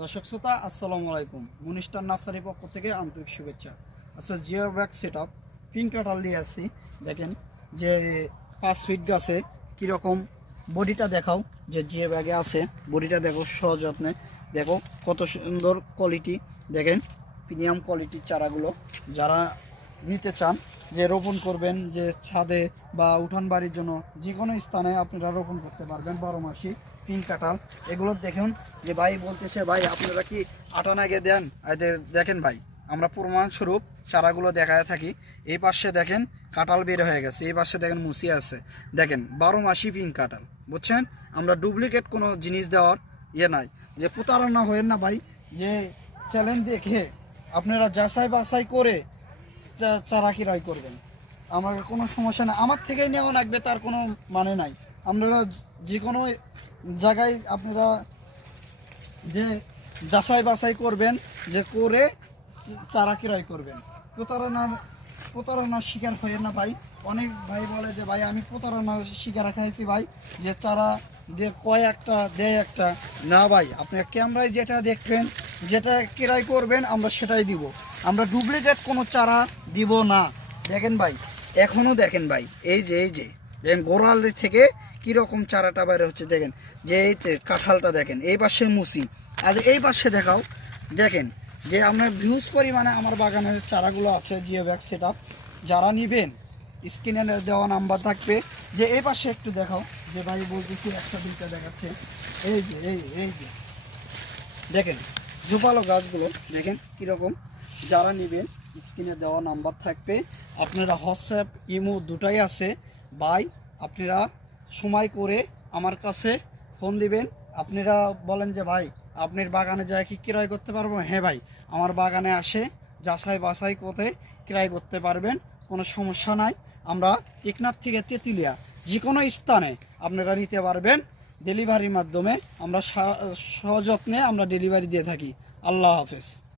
দর্শক শ্রোতা আসসালামু আলাইকুম। মুনিস্টার নার্সারি পক্ষ থেকে আন্তরিক শুভেচ্ছা। আচ্ছা, Jio bag set up pink কাটাল দিয়ে আসছি। দেখেন যে 5 ফিট গাছে কীরকম বডিটা দেখাও, যে জিও ব্যাগে আছে বডিটা দেখো সযত্নে, দেখো কত সুন্দর কোয়ালিটি। দেখেন প্রিমিয়াম কোয়ালিটির চারাগুলো যারা নিতে চান, যে রোপণ করবেন, যে ছাদে বা উঠান বাড়ির জন্য যে কোনো স্থানে আপনারা রোপণ করতে পারবেন 12 মাসি পিঙ্ক কাঁঠাল। এগুলো দেখুন যে ভাই বলতেছে, ভাই আপনারা কি আটা নাগে দেন? দেখেন ভাই, আমরা প্রমাণস্বরূপ চারাগুলো দেখায় থাকি। এই পাশে দেখেন কাঁঠাল বের হয়ে গেছে, এই পাশে দেখেন মুসি আছে। দেখেন 12 মাসি পিঙ্ক কাঁঠাল, বুঝছেন? আমরা ডুপ্লিকেট কোনো জিনিস দেওয়ার নাই, যে প্রতারণা হয়েন না ভাই। যে চ্যালেঞ্জ দেখে আপনারা যাচাই বাছাই করে চারা কিরাই করবেন। আমার কোনো সমস্যা নেই, আমার থেকেই নেওয়া লাগবে তার কোনো মানে নাই। আপনারা যে কোনো জায়গায় আপনারা যে যাচাই বাছাই করবেন, যে করে চারা ক্রয় করবেন। প্রতারণার শিকার হয়ে না ভাই। অনেক ভাই বলে যে ভাই আমি প্রতারণার শিকার খাইছি ভাই, যে চারা দিয়ে কয় একটা দেয় একটা। না ভাই, আপনার ক্যামেরায় যেটা দেখবেন, যেটা ক্রয় করবেন আমরা সেটাই দিব। আমরা ডুপ্লিকেট কোনো চারা দিব না। দেখেন ভাই, এখনও দেখেন ভাই, এই যে দেখেন গোড়াল থেকে কীরকম চারাটা বাইরে হচ্ছে। দেখেন যে এই কাঁঠালটা দেখেন, এই পাশে মুসি, আর এই পাশে দেখাও। দেখেন যে আপনার ভিউজ পরিমাণে আমার বাগানের চারাগুলো আছে জিও ব্যাগ সেট আপ। যারা নেবেন স্ক্রিনে দেওয়া নাম্বার থাকবে। যে এই পাশে একটু দেখাও, যে ভাই বলতেছি একটা দুইটা দেখাচ্ছে। এই যে এই যে দেখেন ঝোপালো গাছগুলো দেখেন কীরকম। যারা নেবেন স্ক্রিনে দেওয়া নাম্বার থাকবে। আপনারা হোয়াটসঅ্যাপ ইমো দুটাই আছে ভাই। আপনারা সময় করে আমার কাছে ফোন দিবেন। আপনারা বলেন যে ভাই আপনার বাগানে যায় কি ক্রয় করতে পারবো? হ্যাঁ ভাই, আমার বাগানে আসে যাচাই বাছাই করে ক্রয় করতে পারবেন, কোনো সমস্যা নাই। আমরা টেকনাফ থেকে তেঁতুলিয়া যে কোনো স্থানে আপনারা নিতে পারবেন। ডেলিভারির মাধ্যমে আমরা সযত্নে আমরা ডেলিভারি দিয়ে থাকি। আল্লাহ হাফেজ।